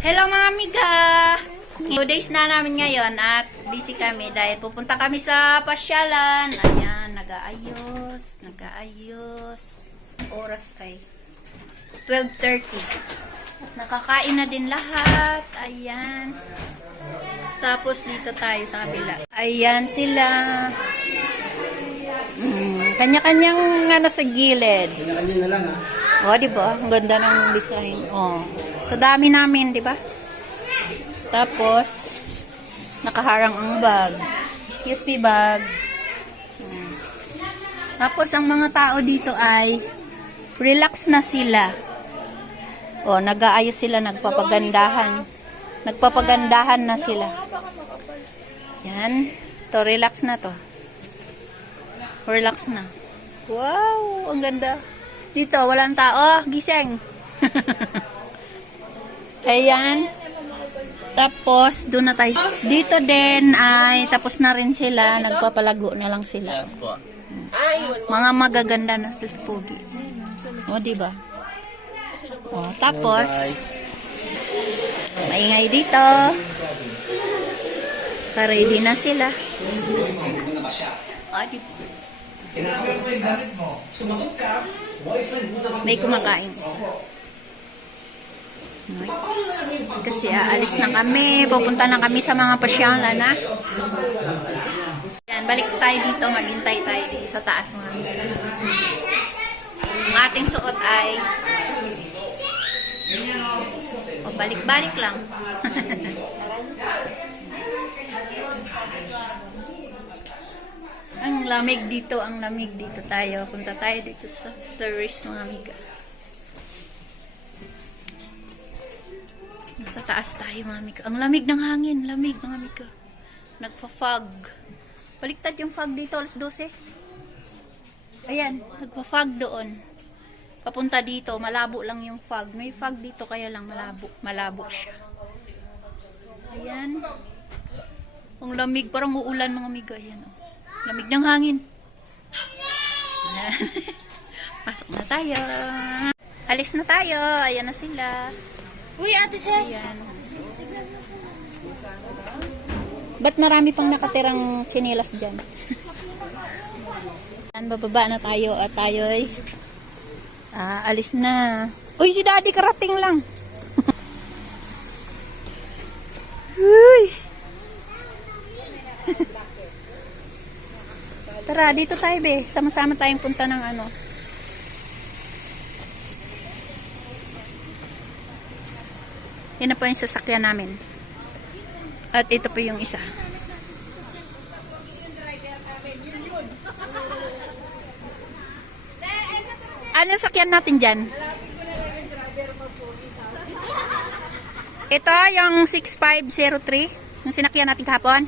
Hello mga amiga! 2 days na namin ngayon at busy kami dahil pupunta kami sa pasyalan. Ayan, nag-aayos. Oras ay 12:30. At nakakain na din lahat. Ayan. Tapos dito tayo sa kabila. Ayan sila. Kanya-kanyang nasa gilid. Kanya-kanya na lang O, diba? Ang ganda ng design. O, sa dami namin, diba? Tapos, nakaharang ang bag. Excuse me, bag. Tapos, ang mga tao dito ay relax na sila. O, nag-aayos sila, nagpapagandahan. Nagpapagandahan na sila. Yan. To, relax na to. Relax na. Wow, ang ganda. Dito, walang tao. Gising. Ayan. Tapos, doon na tayo. Dito din ay tapos na rin sila. Nagpapalago na lang sila. Yes po. Mga magaganda na sila pogi. O, diba? O, tapos, maingay dito. Ka-ready na sila. O, diba? May kumakain isa. Kasi aalis na kami. Pupunta na kami sa mga pasyalan na. Yan, balik tayo dito. Maghintay tayo dito sa taas mga. Ang ating suot ay balik-balik lang. Ang lamig dito tayo. Punta tayo dito sa terrace mga amiga. Nasa taas tayo mga amiga. Ang lamig ng hangin, lamig mga amiga. Nagpa-fog. Baliktad yung fog dito, alas 12. Ayan, nagpa-fog doon. Papunta dito, malabo lang yung fog. May fog dito kaya lang malabo siya. Ayan. Ang lamig, parang uulan mga amiga. Ayan oh. Lamig ng hangin. Pasok na tayo. Alis na tayo. Ayan na sila. Uy, Ate Ses! Ayan. Ba't marami pang nakatirang tsinelas dyan? Ayan, bababa na tayo at tayo ay alis na. Uy, si Daddy karating lang. Uy! Tara, dito tayo be. Sama-sama tayong punta ng ano. Yan na po yung sasakyan namin. At ito po yung isa. Ano sakyan natin dyan? Ito yung 6503. Yung sinakyan natin kahapon.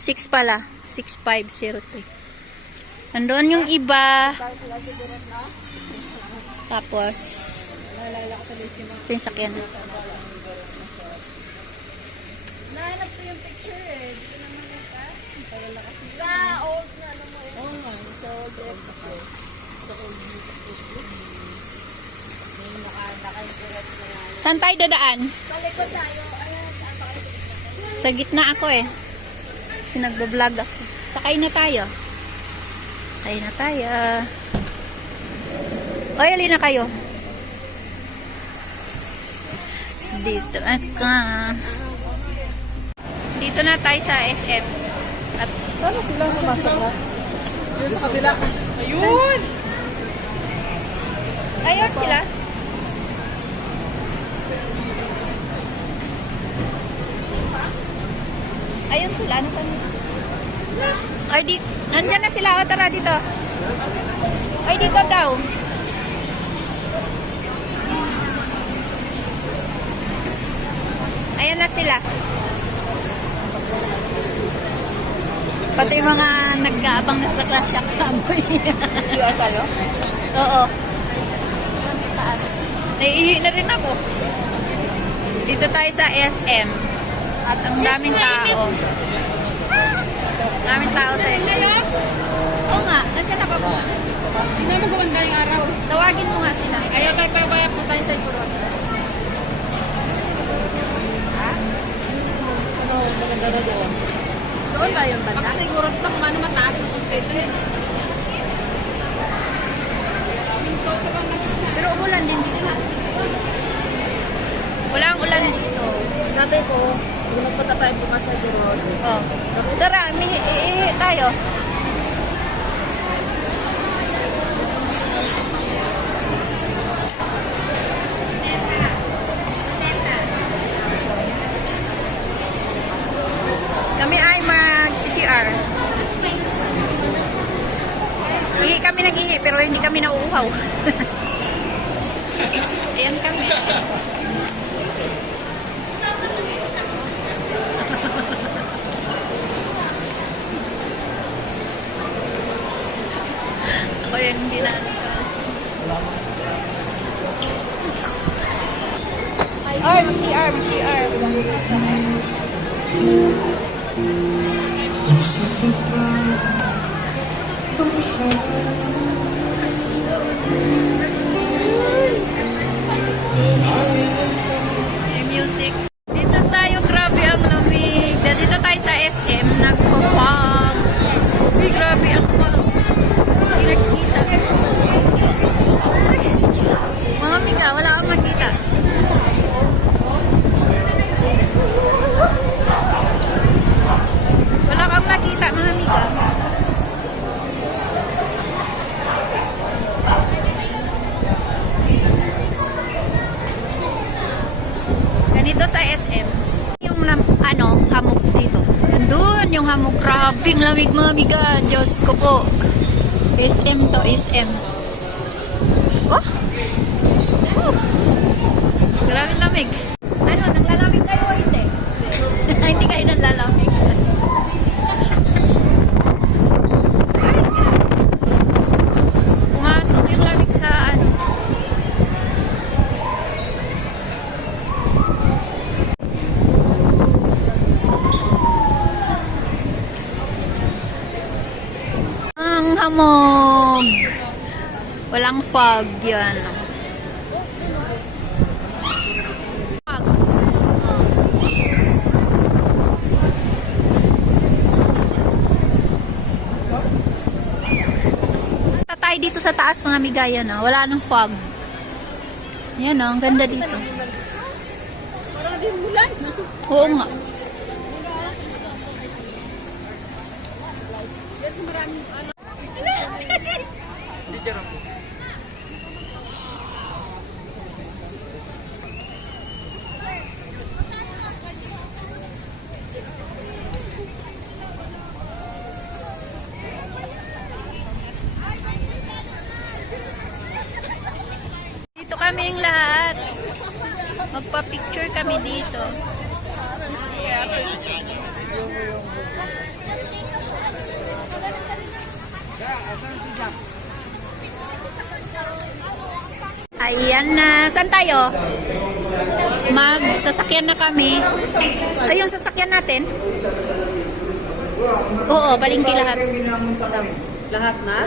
6 pala. 6503. Nandoon yung iba. Tapos ito yung sakyan. Nahanap ko yung picture eh. Dito naman ito. Sa old na alam mo eh. Oo nga. Sa old episode. Sa old Saan tayo dadaan? sa likod tayo. Ayan, saan pa kayo? Sa gitna ako eh. Kasi nagbablog ako. Sakay na tayo. Sakay na tayo. Oy, alin na kayo. Dito ako. Dito na tayo sa SM. At Sana sila pumasok na. Yung sa kabila. Ayun! ayun sila. Ayun sila. Nasaan nila? Ay, nandyan na sila. O, tara dito. Ay, dito daw. Ayan na sila. Pati yung mga nag-aabang na sa Crush Shack sa amoy. Sila tayo? Oo. Doon sa taas. Naiihi na rin ako. Dito tayo sa SM. At ang daming tao. Daming tao sa SM. Oo nga, nandiyan na pa po. Hindi na magawanda yung araw. Tawagin mo nga sila. Kaya tayo pabaya po Banda na doon. Doon ba yung banda? Baka siguro ito kumano mataas na concrete eh. Pero umulan din dito. Wala ang ulan dito. Sabi ko, kung nagpunta tayo bukas sa Durod, Oh. Tara, ihi tayo. Kami ay mag-CCR. Ihi kami nag-ihi, pero hindi kami nauuhaw. Ayan kami. Ako yan, hindi na ano sa... mag-CR. May music. Dito tayo, grabe ang lamig. Dito tayo sa SM, nagpo-fogs. Uy, grabe ang fog. Hindi nakikita. Ay, mga mika, wala kang makita. Wala kang makita, mga mika. Ganito sa SM. Yung hamog dito. Nandun yung hamog. Grabing lamig, mga mika. Diyos ko po. SM to, SM. Oh! Grabe lamig. Ano, naglalamig kayo o hindi? Hindi kayo naglalamig. Pumasok yung lamig sa ano. Ang hamog. Walang fog yan. Fog. Punta tayo dito sa taas, mga migaya, no? Wala nang fog. Yan, no? Ang ganda dito. Parang di umulan. Oo nga. Yes, maraming ano. Dito kaming lahat. Magpa-picture kami dito. Ayan na. Saan tayo? Magsasakyan na kami. Ay, yung sasakyan natin? Oo, balingki lahat. lahat na.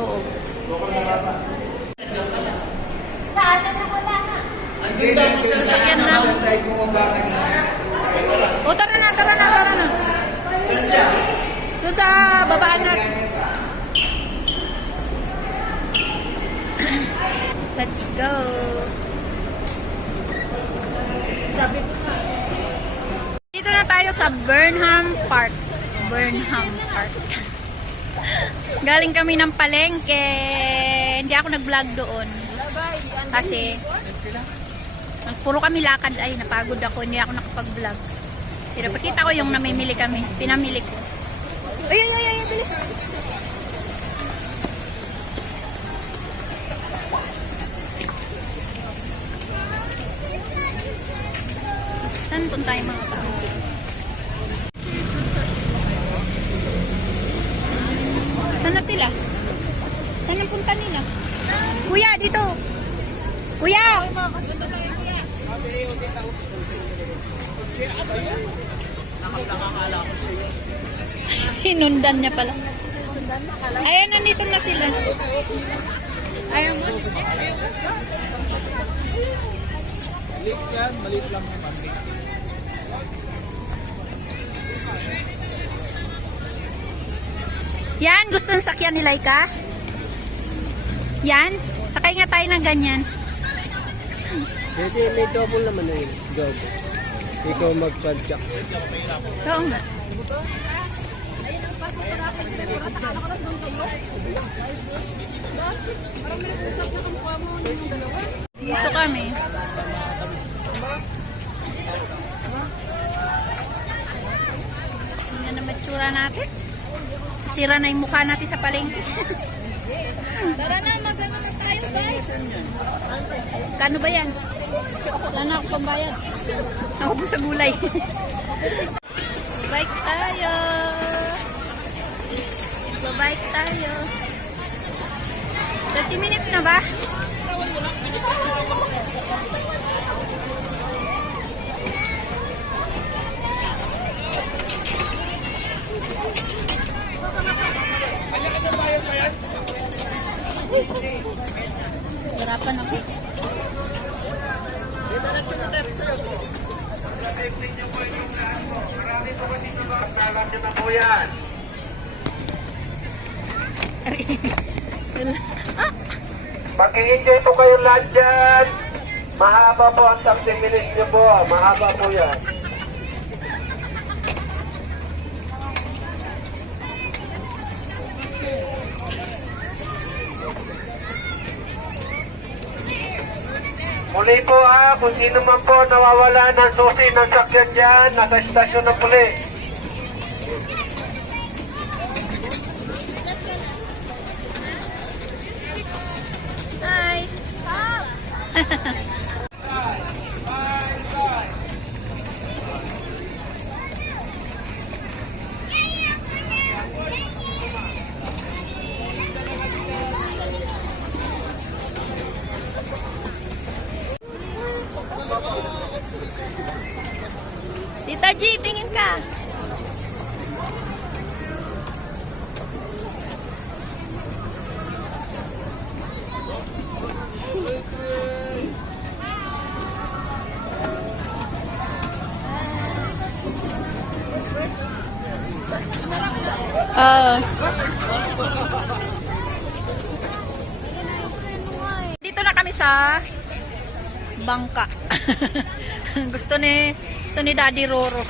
Oo. Sasakyan na. O, tara na. Doon sa babaan natin. Let's go. Sabi ko na. Dito na tayo sa Burnham Park. Galing kami ng palengke. Hindi ako nag-vlog doon. Kasi puro kami lakad. Ay, napagod ako. Hindi ako nakapag-vlog. Pero pakita ko yung namimili kami. Pinamili ko. Ay, bilis. Saan punta yung mga tao? Saan na sila? Saan ang punta nila? Kuya, dito! Kuya! Sinundan niya pala. Ayan, nandito na sila. Ayaw mo? Maliit yan, maliit lang naman. Yan, gusto ng sakyan ni Laika? Yan, sakay nga tayo ng ganyan. Pwede, may double naman na yun. Double. Ikaw mag-padjak. Oo nga. Dito kami. Tingnan na matsura natin. Sira na yung mukha natin sa palengke. Tara na, magano na tayo, guys. Kano ba yan? Wala na ako pambayad. Ako po sa gulay. Bike tayo. Bike tayo. 30 minutes na ba? Hirapan ako. Mag-i-enjoy po kayo lahat dyan. Mahaba po ang 30 minutes nyo po. Mahaba po yan. Muli po kung sino man po nawawala ng susi ng sakyan dyan, nasa istasyon ng pulis. Hi. Tita G, tingin ka. Dito na kami sa bangka. gusto ni Daddy Roro.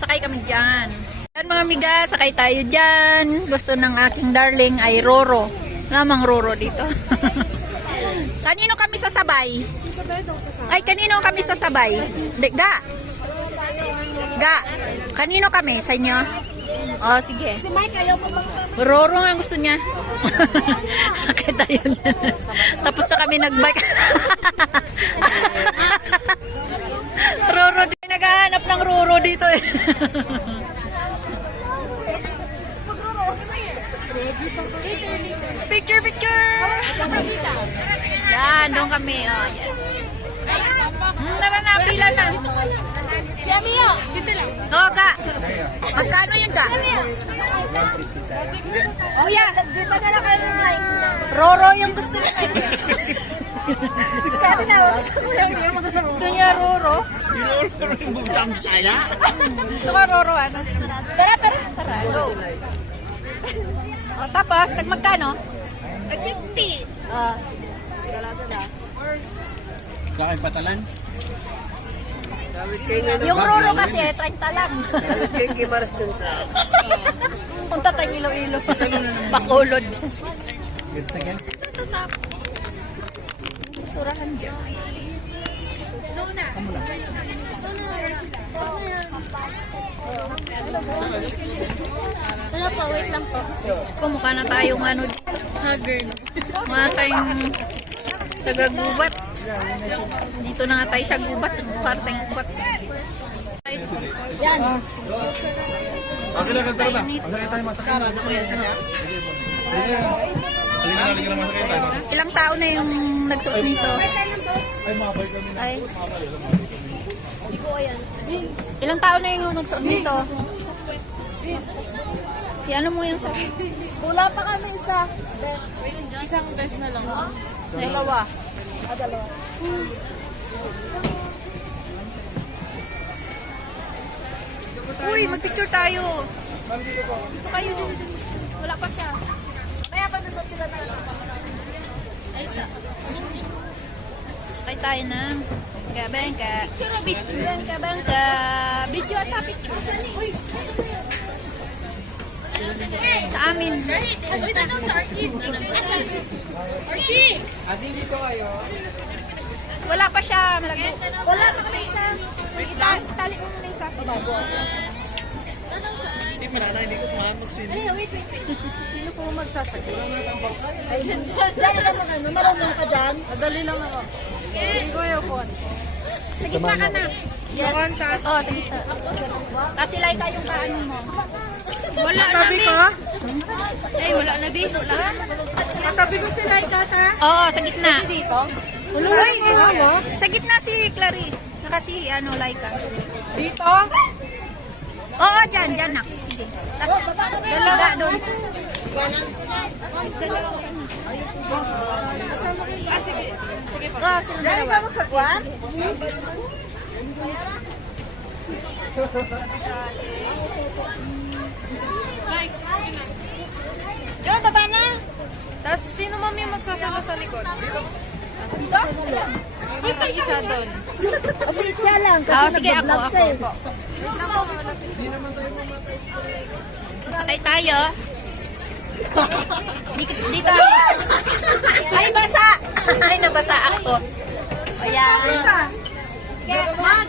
Sakay kami dyan. Yan mga miga, sakay tayo dyan. Gusto ng aking darling ay Roro. Lamang Roro dito. Kanino kami sasabay? Ay, kanino kami sasabay? Ga. Ga. Kanino kami? Sa inyo? Oh, sige. Si Mike, ayaw mo bang... Roro nga gusto niya. Sakay tayo dyan. Tapos na kami nagbike. Roro, di naghahanap ng Roro dito eh. Picture, picture! Yan, doon kami. Oh, yan. Tara na, pila na. Yamiyo! Dito lang. Oh, Ga. Magkano yun, Ga? Oh, yeah. Dito na lang kayo ng Mike. Roro yung gusto niya. Gusto niya Roro? Roro yung bugtang saya. Gusto ka Roro, ano? Tara, tara. Tara, go. O, tapos, nagmagkano? 50. Galasa na. Bakit batalan? Yung Roro kasi, 30 lang. Kaya Gimaras dun sa... Punta tayong Iloilo. Bacolod. It's again? Ito. Surahan dyan. Ano po, wait lang po. Kumukha na tayong ano dito. Haggard. Mukha tayong taga-gubat. Dito na nga tayo sa gubat. Parteng gubat. Yan. Ilang tao na yung nagsuot nito? Ay. Ilang tao na yung nagsuot nito? Si ano mo yung sabi? Wala pa kami isa. Isang best na lang. Dalawa. Uy, magpicture tayo. Dito kayo. Wala pa siya. Kaya pag nasot sila na Kaya tayo ng bangka. Picture, picture. Bangka. Video at sa picture. Sa amin. Wait, ano sa Orchid? Orchid! Wala pa siya. Malago. Wala pa kami isa. Tali mo muna yung sa Hindi pa na, hindi ko kumaya mag-swimming. Ay, wait. Sino po magsasagot? Ay, dyan ka mag-ano, marunong ka dyan. Madali lang ako. Sige ko yung phone. Sa gitna ka na. Yes. Oo, sa gitna. Kasi like tayong kaano mo. Wala na, Bi. Ay, wala na, Bi. Wala. Katabi ko sila, tata. Oo, sa gitna. Dito? Uy, sa gitna si Clarice. Naka si, Laika. Dito? Oo, dyan, nak. Sige. Tapos, dalawa doon. Sige po. Oo, sila Dahil dalawa. ka sa kwan? Yo, taba na. Tapos, sino ma'am yung magsasalo sa likod? Yung isa doon. Kasi siya lang, Oo, kasi sige, ako. nag-vlog siya eh. Sasakay tayo. Dito. Ay, basa. Ay, nabasa ako. Ayan. Sige, mag.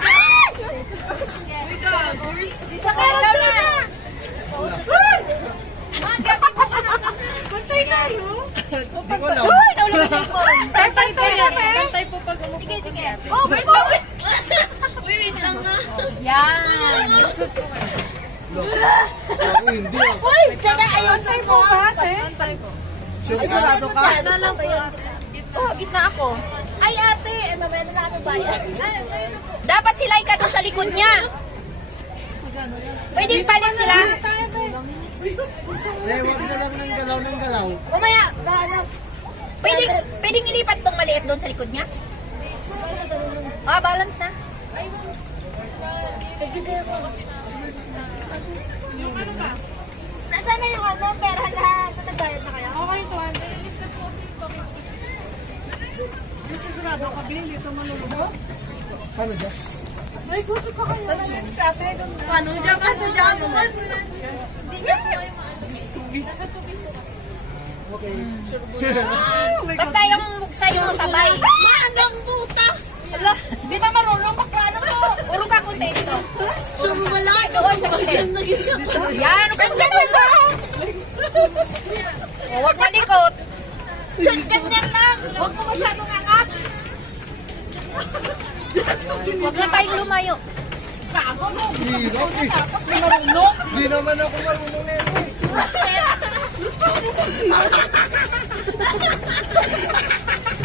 Sakay daw na. Pantay tayo. Uy, naulog yung cellphone. Pantay tayo. Pantay po pag umupo. Sige. Oh, wait. Wait lang na. Yan. Uy, dyan na ayusin mo. Saan pa rin po? Sigurado ka? Na lang po. Oh, gitna ako. Ay, ate, ano ba na kami bayan? Dapat si Laika doon sa likod niya. Pwede palit sila. Eh, wag mo lang ng galaw. Umaya, bahala. Pwedeng ilipat tong maliit doon sa likod niya. Ah, balance na. Nasaan na yung ano, pera na nagbayad na kaya? Okay, 200. List na po Sigurado ka, Bill, dito manunod. Paano dyan? Ay, gusto ko kayo. Sa atin, paano dyan? Paano dyan? Hindi niya po kayo nasa tubig po kasi. Basta yung buksa yung sabay. Manang buta! Ala, di ba marunong baklano ko? Urong ka konteksto. Wala. Doon sa konteksto. Yan, kung ganun ka. Huwag malikot. Ganyan lang. Huwag mo masyadong angat. Huwag na tayong lumayo. Di naman ako marunong na yun.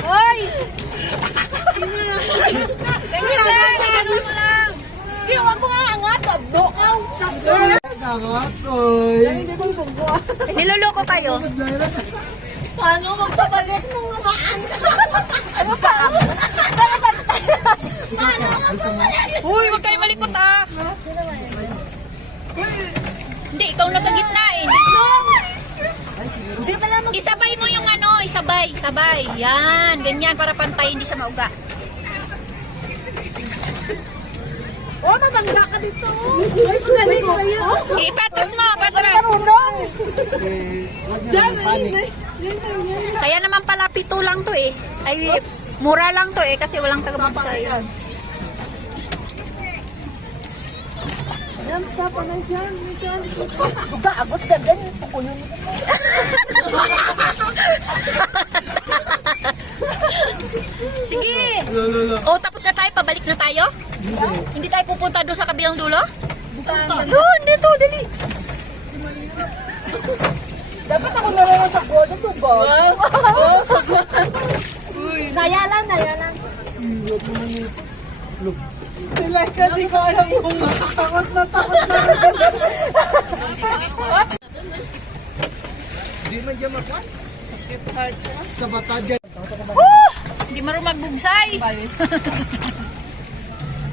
Hoy! Ganyan lang. Ganun mo lang. Di, huwag mo nga angat. Bukaw. Nakatoy. Niloloko kayo. Paano magpabalik nung namaan? Ano pa? Paano magpabalik? Uy, huwag kayo malikot ah. Hindi, ikaw nasa gitna eh. Hindi pala mag... Isabay mo yung isabay. Yan, ganyan para pantay, hindi siya mauga. Oh, mabangga ka dito. Ay, magaling kayo. Ipatras mo, patras. Marunong. Wag na lang panik. Kaya naman pala 7 lang to eh. Ay, mura lang to eh kasi walang taga-bugsay. Yan, papa na dyan. Minsan. Gagos ka ganyan. Pukunin mo. Sige. O, tapos na tayo. Pabalik na tayo? Hindi tayo pupunta doon sa kabilang dulo? Doon, dito, dali. Dapat ako naroon sa gold. Ito ba? Oo, sa gold. Nayalan. Sila ka, di ko alam yung takot na. Di man dyan makuha. Sa bata dyan. Hindi marunong magbugsay.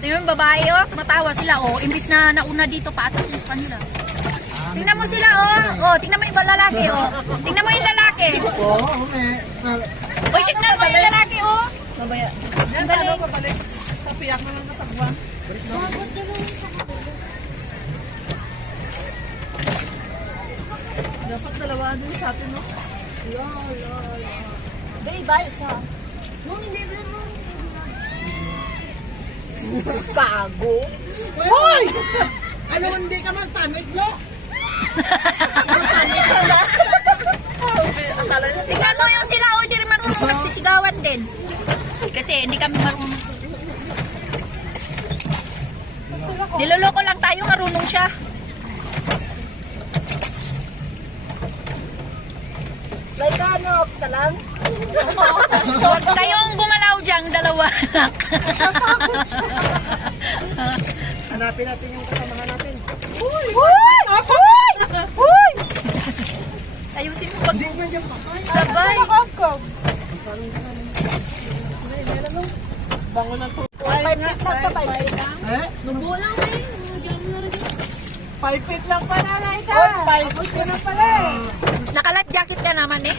Tingnan mo, babae, oh. Tumatawa sila, oh. Imbis na nauna dito, paatas sila sa kanila. Tingnan mo sila, oh. Oh, tingnan mo yung lalaki, oh. Tingnan mo yung lalaki. Uy, tingnan mo yung lalaki, oh. Mabaya. Yan, paano pabalik? Tapiyak na lang kasagwan. Dapat dalawa din sa atin, no? Babe, ayos ha. Nung hindi mo. Gago. Hoy! Ano hindi ka magpanik, no? Tingnan mo yung sila, oh. Hindi rin marunong nagsisigawan din. Kasi hindi kami marunong. Niloloko lang tayo, marunong siya. Like ano, ka lang? Huwag kayong gumalaw dyan, dalawa anak. Hanapin natin yung kasama natin. Uy! Uy! Uy! Ayusin mo pag Hindi na dyan pa. sabay. Bango na to. Ay, nga. Eh? Nubo lang eh. 5 feet lang pa na, Laika. 5 feet lang pala. Naka-life jacket ka naman eh.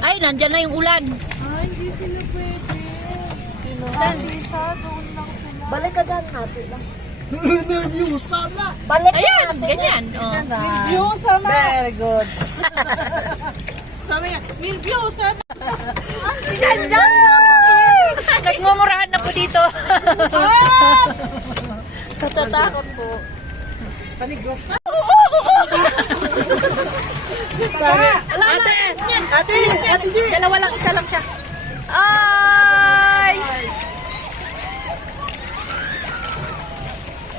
Ay, nandyan na yung ulan. Ay, hindi sila pwede. Sino? Hindi siya, doon lang sila. Balik ka dyan natin lang. Nervyosa na. Balik ka Ayan, natin. ganyan. Oh. Nervyosa na. Very good. Sabi niya, nervyosa na. Ganyan! Nagmumurahan na po dito. Natatakot po. Panigwas na. Alam mo, Ate! Ate G! dalawa lang, isa lang siya. Ay!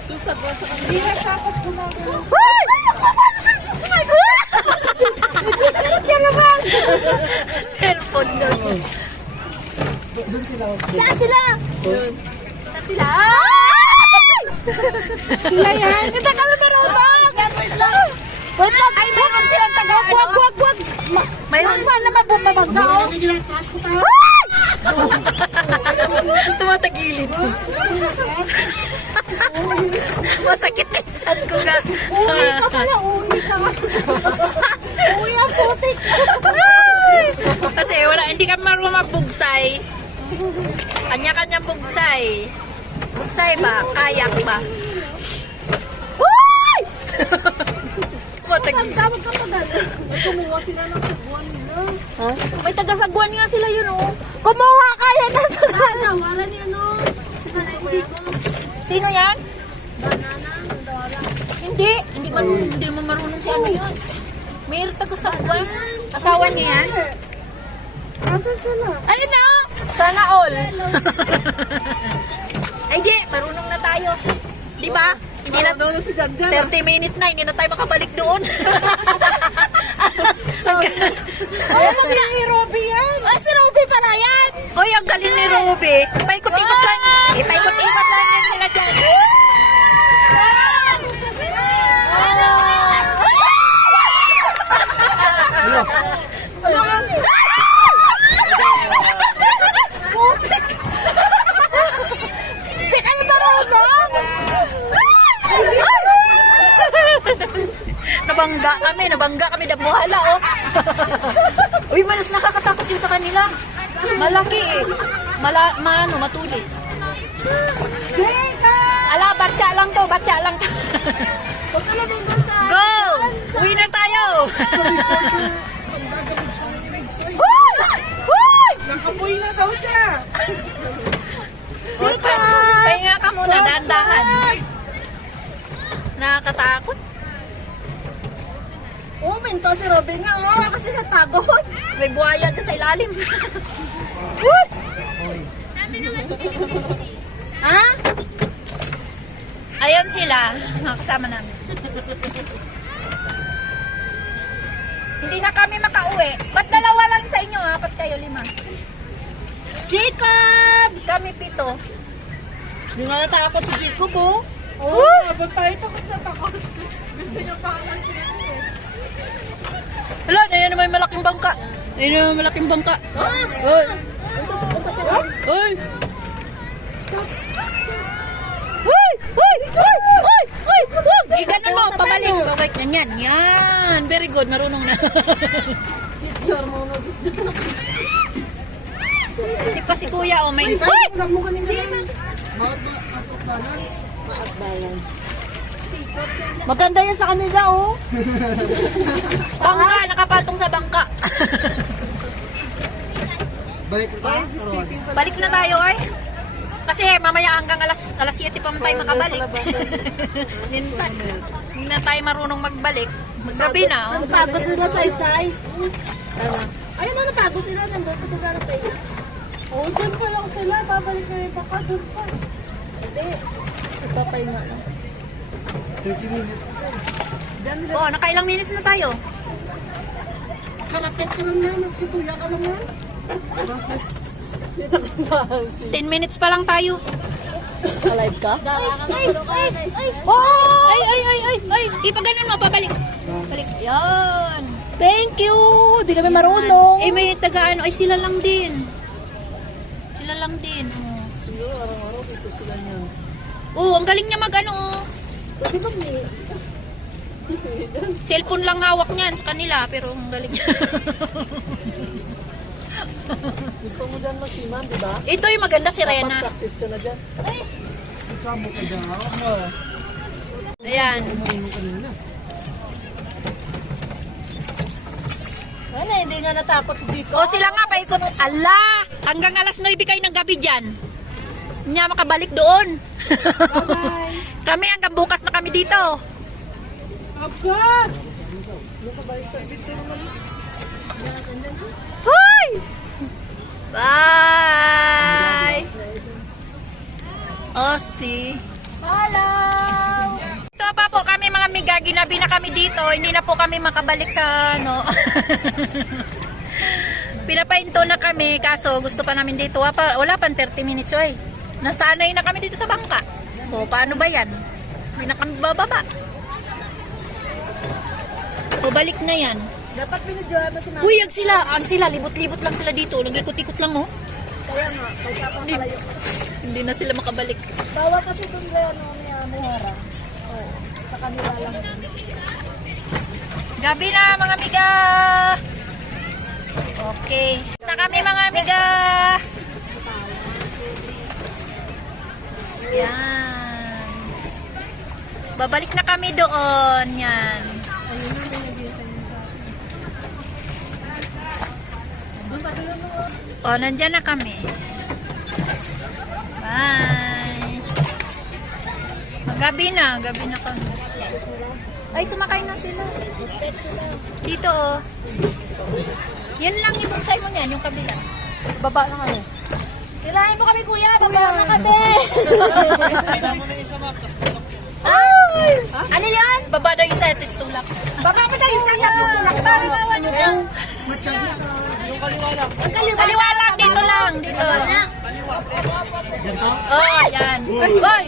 Susagwa sa kanila. Hindi na siya ako gumagano. Hoy! Oh my God! Cellphone daw. Doon sila. Saan sila? Saan sila? Ay! Sila yan. Hindi kami marunong. Wait lang. Wait lang. Ay, meron silang taga, ano? Wag. Mayroon Wag na mabumabagda. tumatagilid. Masakit yung chan ko nga. Uwi ka pala. Uwi ka. Uwi ang putik. Kasi wala, hindi kami marunong magbugsay. Kanya-kanyang bugsay. Bugsay ba? Kayak ba? Uy! Matagilid. Tawag ka pa dali. Kumuha sila ng sagwan nila. May taga-sagwan nga sila yun, oh. Kumuha kaya ng sagwan. Wala niya no. Sino yan? Banana. Dora. Hindi mo marunong si ano yun. May taga-sagwan. Asawa niya yan? Asan sila? Ayun na! Sana all. Ay di, marunong na tayo. Di ba? Hindi na, Daw na si Janjan. 30 minutes na, hindi na tayo makabalik doon. Ay, si Robby yan. Ay, si Robby pala yan. Oy, ang galing ni Ruby. Paikot-ikot lang. Paikot-ikot lang din sila dyan. Hindi kami marunong. Nabangga kami na buhala, oh. Uy, manas nakakatakot yun sa kanila. Malaki eh. Matulis. Ala, batya lang to. Huwag ka lang basa. Go! Uwi na tayo! Nakapoy na daw siya. Chika! Pahinga ka muna, dahan-dahan. Nakakatakot. Minto si Robby nga, oh. Kasi sa pagod. May buhaya dyan sa ilalim. Ha? Ayan sila, mga kasama namin. Hindi na kami makauwi. Ba't dalawa lang sa inyo, ha? Ba't kayo 5? Jacob! Kami 7. Hindi nga natakot si Jacob, oh. Oh, Abot tayo takot na takot. Gusto niya pa ang sila. Hala, ayun naman yung malaking bangka. Ayun naman yung malaking bangka. Uy. Uy! Uy! Uy! Uy! Uy! Uy! Wag! Ganun mo, pabalik. Pabalik. Yan. Yan. Very good. Marunong na. Hindi pa si kuya, oh. May... Uy! Maganda yan sa kanila, oh. Bangka! Nakapatong sa bangka. Balik na tayo, ay. Kasi mamaya hanggang alas 7 pa man tayo makabalik. Hindi na tayo marunong magbalik. Maggabi na, oh. Napagod sila sa isay. Ayun na, napagod sila. Nandun pa sila ng tayo. Oh, dyan pa lang sila. Babalik na rin baka doon pa. Hindi. Ipapahinga lang. 30 minutes. Oh, nakailang minutes na tayo? Kalapit ka lang yan, maski tuya ka naman. 10 minutes pa lang tayo. Alive ka? Oh! Ay! Ipaganon mo, pabalik. Balik. Yan. Thank you! Di kami marunong. Eh, may taga-ano. Ay, sila lang din. Sila lang din. Oh. Siguro, araw-araw dito sila niyan. Oh, ang galing niya mag-ano. Oh. Di ba may... Cellphone lang hawak niyan sa kanila, pero ang galing niya. Gusto mo dyan masiman, di ba? Ito yung maganda si Rena. Practice ka na dyan. Sasama ka dyan. Ayan. Ano, hindi nga natakot si Chico. O sila nga, paikot. Ala! Hanggang alas 9 kayo ng gabi dyan. Hindi na makabalik doon. Kami hanggang bukas na kami dito. Agad! Hoy! Bye! Osi. Hello! Ito pa po kami mga miga, ginabi na kami dito. Hindi na po kami makabalik sa ano. Pinapahinto na kami, kaso gusto pa namin dito. Wala pang 30 minutes, oy. Nasanay na kami dito sa bangka. O, paano ba yan? Hindi na kami bababa. O, balik na yan. Dapat binudyohan mo si Mama. Uy, ang sila, libot-libot lang sila dito. Nag-ikot-ikot lang, oh. Kaya nga, kaysa pang palayo. Hindi na sila makabalik. Bawa kasi kung gaya may harang. Oh, sa kanila lang. Gabi na, mga miga. Okay. Na kami, mga miga. Yan. Babalik na kami doon. Yan. O, nandyan na kami. Bye. Gabi na kami. Ay, sumakay na sila. Dito, oh. Yan lang yung buksay mo niyan, yung kabila. Baba na kami. Kailangan mo kami, kuya. Baba na kami. Ay! Ano yan? Baba daw isa, tis tulak. Baba mo tayo isa. Tapos tulak. Bawa nyo lang. Kaliwa lang, dito lang. Dito. Oh, ayan. Hoy!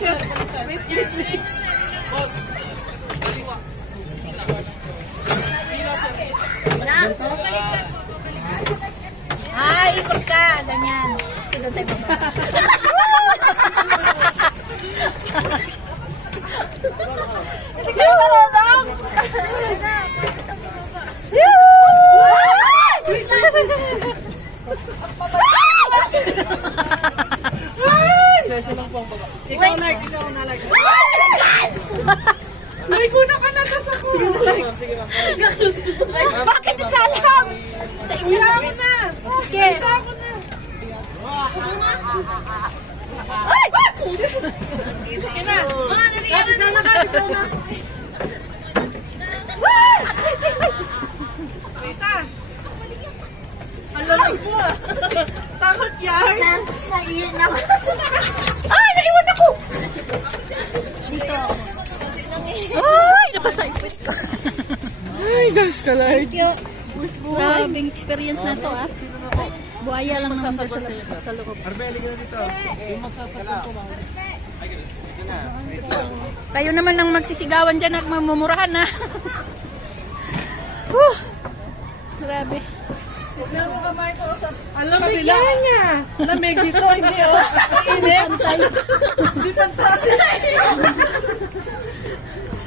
Ay, ikot ka. Ganyan. Kasi doon tayo bababa. Hindi kayo marunong! Sesa lang po ang baba. Ikaw na like. Ay, kuna ka na sa ko. Sige ma'am. Bakit isalam? Sa isa lang. na. Sige. Ako na. Ay! Sige na. Kapit na kapit na. Rita. Ang lamig mo ah. Takot yan. Naiyan na. Ay, naiwan ako! Dito. Ay, napasa ipit ko. Ay, Diyos ka lang. Thank you. Grabing experience na to, ah. Buhaya lang naman sa loob. Arbeli ka na dito. Kayo naman ang magsisigawan dyan at ah. mamumurahan, ha? Whew. Grabe. Meron mo kamay ko sa lamig niya. Lamig dito, hindi oh. Init. Hindi pantay.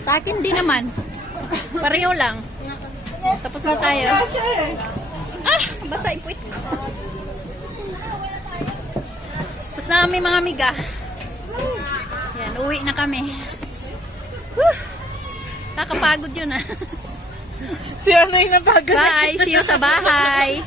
Sa akin din naman. Pareho lang. Tapos na tayo. Ah, basa ipit. Tapos na kami mga amiga. Yan, uwi na kami. Whew. Kakapagod yun ah. Si ano yung napagod. Bye, see you sa bahay.